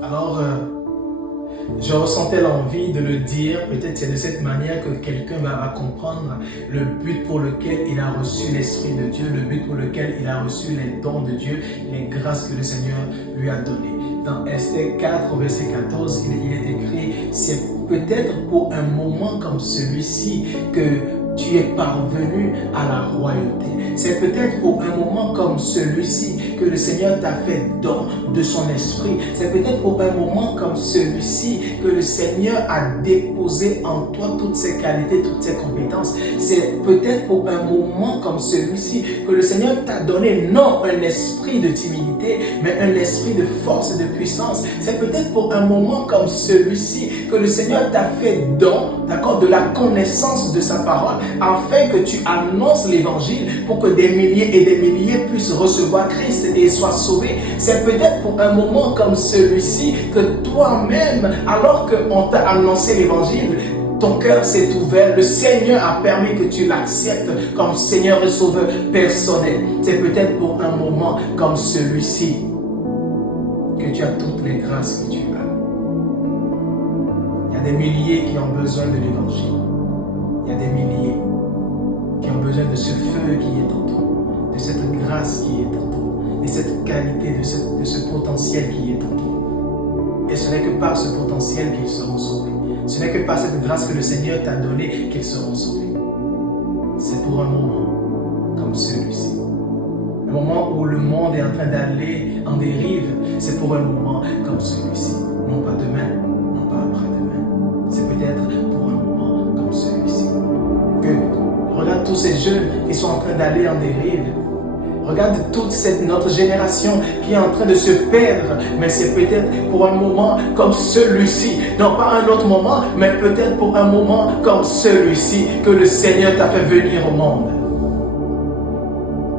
Alors, je ressentais l'envie de le dire, peut-être c'est de cette manière que quelqu'un va comprendre le but pour lequel il a reçu l'Esprit de Dieu, le but pour lequel il a reçu les dons de Dieu, les grâces que le Seigneur lui a données. Dans Esther 4, verset 14, il est écrit, c'est peut-être pour un moment comme celui-ci que tu es parvenu à la royauté. C'est peut-être pour un moment comme celui-ci que le Seigneur t'a fait don de son esprit. C'est peut-être pour un moment comme celui-ci que le Seigneur a déposé en toi toutes ses qualités, toutes ses compétences. C'est peut-être pour un moment comme celui-ci que le Seigneur t'a donné non un esprit de timidité, mais un esprit de force et de puissance. C'est peut-être pour un moment comme celui-ci que le Seigneur t'a fait don, d'accord, de la connaissance de sa parole, afin que tu annonces l'évangile pour que des milliers et des milliers puissent recevoir Christ et soient sauvés. C'est peut-être pour un moment comme celui-ci que toi-même, alors qu'on t'a annoncé l'évangile, ton cœur s'est ouvert, le Seigneur a permis que tu l'acceptes comme Seigneur et Sauveur personnel. C'est peut-être pour un moment comme celui-ci que tu as toutes les grâces que tu as. Il y a des milliers qui ont besoin de l'évangile. Il y a des milliers qui ont besoin de ce feu qui est en toi, de cette grâce qui est en toi, de cette qualité, de ce potentiel qui est en toi. Et ce n'est que par ce potentiel qu'ils seront sauvés. Ce n'est que par cette grâce que le Seigneur t'a donnée qu'ils seront sauvés. C'est pour un moment comme celui-ci. Le moment où le monde est en train d'aller en dérive, c'est pour un moment comme celui-ci. Non pas demain, non pas après-demain. C'est peut-être pour un moment comme celui-ci. Regarde tous ces jeunes qui sont en train d'aller en dérive. Regarde toute notre génération qui est en train de se perdre. Mais c'est peut-être pour un moment comme celui-ci. Non pas un autre moment, mais peut-être pour un moment comme celui-ci que le Seigneur t'a fait venir au monde.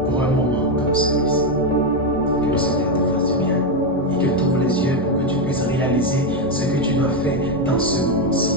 Pour un moment comme celui-ci. Que le Seigneur te fasse du bien et que t'ouvre les yeux pour que tu puisses réaliser ce que tu dois faire dans ce moment-ci.